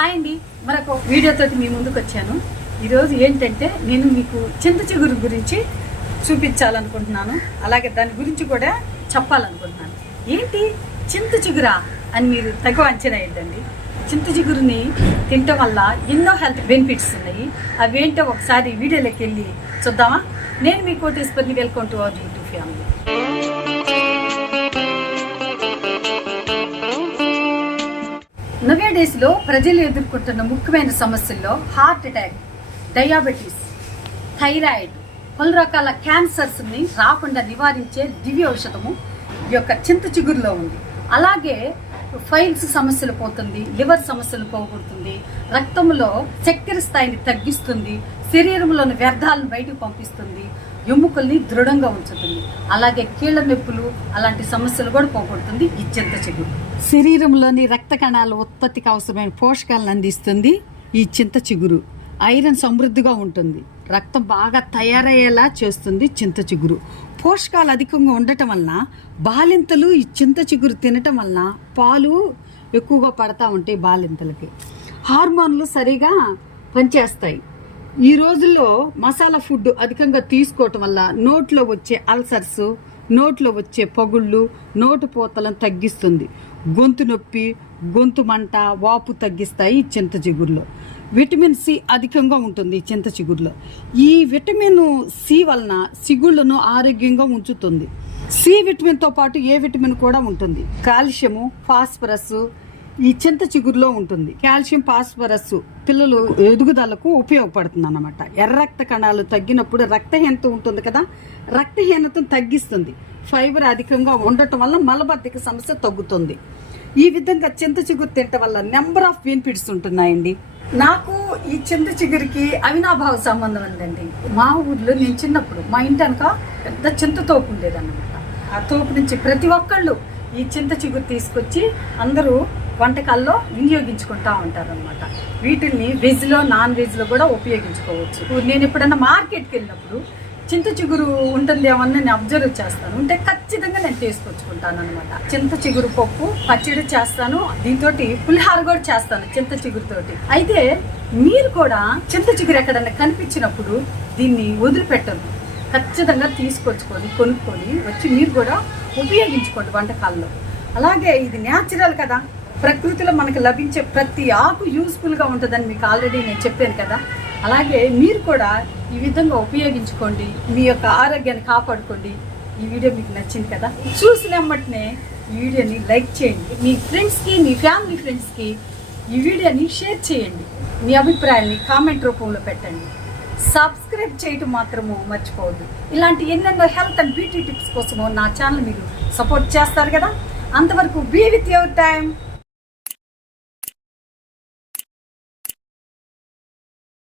Hi అండి, మరొక వీడియోతోటి మీ ముందుకు వచ్చాను. ఈరోజు ఏంటంటే నేను మీకు చింత చిగురు గురించి చూపించాలనుకుంటున్నాను. అలాగే దాని గురించి కూడా చెప్పాలనుకుంటున్నాను. ఏంటి చింత చిగురా అని మీరు తక్కువ అంచనా వేయద్దండి. చింత చిగురుని తినటం వల్ల ఎన్నో హెల్త్ బెనిఫిట్స్ ఉన్నాయి. అవేంటో ఒకసారి వీడియోలోకి వెళ్ళి చూద్దామా? నేను మీ కోటేశ్వరిని. Welcome to our YouTube family. నవే డేస్లో ప్రజలు ఎదుర్కొంటున్న ముఖ్యమైన సమస్యల్లో హార్ట్ అటాక్, డయాబెటీస్, థైరాయిడ్, పలు రకాల క్యాన్సర్స్ని రాకుండా నివారించే దివ్య ఔషధము ఈ యొక్క చింత చిగురులో ఉంది. అలాగే ఫైల్స్ సమస్యలు పోతుంది, లివర్ సమస్యలు పోగొడుతుంది, రక్తంలో చక్కెర స్థాయిని తగ్గిస్తుంది, శరీరంలోని వ్యర్థాలను బయటకు పంపిస్తుంది, ఎముకల్ని దృఢంగా ఉంచుతుంది. అలాగే కీళ్ల నొప్పులు అలాంటి సమస్యలు కూడా పోగొడుతుంది ఈ చింత చిగురు. శరీరంలోని రక్త కణాల ఉత్పత్తికి అవసరమైన పోషకాలను అందిస్తుంది ఈ చింత చిగురు. ఐరన్ సమృద్ధిగా ఉంటుంది, రక్తం బాగా తయారయ్యేలా చేస్తుంది చింత చిగురు. పోషకాలు అధికంగా ఉండటం వలన బాలింతలు ఈ చింత చిగురు తినటం వలన పాలు ఎక్కువగా పడతా ఉంటాయి బాలింతలకి. హార్మోన్లు సరిగా పనిచేస్తాయి. ఈ రోజుల్లో మసాలా ఫుడ్ అధికంగా తీసుకోవటం వల్ల నోట్లో వచ్చే అల్సర్స్, నోట్లో వచ్చే పగుళ్ళు, నోటు పోతలను తగ్గిస్తుంది. గొంతు నొప్పి, గొంతు మంట, వాపు తగ్గిస్తాయి ఈ చింత చిగురులో. విటమిన్ సి అధికంగా ఉంటుంది ఈ చింత చిగురులో. ఈ విటమిన్ సి వలన చిగుళ్ళను ఆరోగ్యంగా ఉంచుతుంది. సి విటమిన్తో పాటు ఏ విటమిన్ కూడా ఉంటుంది. కాల్షియము, ఫాస్ఫరస్ ఈ చింత చిగురులో ఉంటుంది. కాల్షియం, ఫాస్ఫరస్ పిల్లలు ఎదుగుదలకు ఉపయోగపడుతుంది అన్నమాట. ఎర్ర రక్త కణాలు తగ్గినప్పుడు రక్తహీనత ఉంటుంది కదా, రక్తహీనతను తగ్గిస్తుంది. ఫైబర్ అధికంగా ఉండటం వల్ల మలబద్ధక సమస్య తగ్గుతుంది. ఈ విధంగా చింత చిగురు తినటం వల్ల నెంబర్ ఆఫ్ బెనిఫిట్స్ ఉంటున్నాయండి. నాకు ఈ చింత చిగురికి అవినాభావ సంబంధం ఉందండి. మా ఊర్లో నేను చిన్నప్పుడు మా ఇంటి వెనక పెద్ద చింత తోపు ఉండేదన్నమాట. ఆ తోపు నుంచి ప్రతి ఒక్కళ్ళు ఈ చింత చిగురు తీసుకొచ్చి అందరూ వంటకాల్లో వినియోగించుకుంటా ఉంటారు అనమాట. వీటిని వెజ్లో, నాన్ వెజ్లో కూడా ఉపయోగించుకోవచ్చు. నేను ఎప్పుడన్నా మార్కెట్కి వెళ్ళినప్పుడు చింత చిగురు ఉంటుందేమని నేను అబ్జర్వ్ చేస్తాను. ఉంటే ఖచ్చితంగా నేను తీసుకొచ్చుకుంటాను అనమాట. చింత చిగురు పప్పు పచ్చడి చేస్తాను, దీంతో పులిహార కూడా చేస్తాను చింత చిగురుతోటి. అయితే మీరు కూడా చింత చిగురు ఎక్కడన్నా కనిపించినప్పుడు దీన్ని వదిలిపెట్టరు, ఖచ్చితంగా తీసుకొచ్చుకొని కొనుక్కొని వచ్చి మీరు కూడా ఉపయోగించుకోండి వంటకాల్లో. అలాగే ఇది న్యాచురల్ కదా, ప్రకృతిలో మనకు లభించే ప్రతి ఆకు యూస్ఫుల్గా ఉంటుందని మీకు ఆల్రెడీ నేను చెప్పాను కదా. అలాగే మీరు కూడా ఈ విధంగా ఉపయోగించుకోండి, మీ యొక్క ఆరోగ్యాన్ని కాపాడుకోండి. ఈ వీడియో మీకు నచ్చింది కదా, చూసిన వెంటనే ఈ వీడియోని లైక్ చేయండి. మీ ఫ్రెండ్స్కి, మీ ఫ్యామిలీ ఫ్రెండ్స్కి ఈ వీడియోని షేర్ చేయండి. మీ అభిప్రాయాన్ని కామెంట్ రూపంలో పెట్టండి. సబ్స్క్రైబ్ చేయటం మాత్రము మర్చిపోవద్దు. ఇలాంటి ఎన్నెన్నో హెల్త్ అండ్ బ్యూటీ టిప్స్ కోసము నా ఛానల్ మీరు సపోర్ట్ చేస్తారు కదా. అంతవరకు బీ విత్ యువర్ టైం.